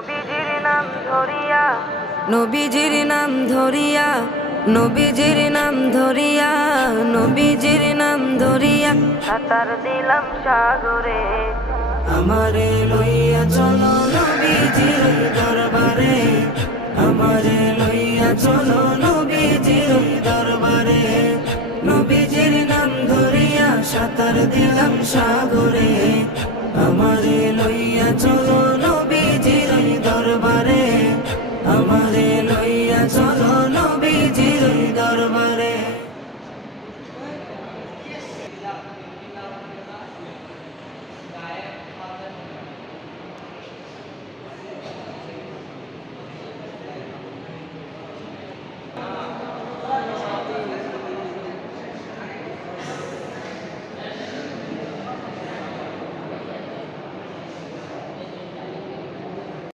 নবীজির নাম ধরিয়া। নবীজির নাম ধরিয়া নবীজির নাম ধরিয়া নবীজির নাম ধরিয়া। সাঁতার দিলাম সাগরে। আমারে লইয়া চলো নবীজির দরবারে। আমারে লইয়া চলো নবীজির দরবারে। নবীজির নাম ধরিয়া সাঁতার দিলাম সাগরে। দরবারে আমাদের লইয়া চলো নবীজির দরবারে।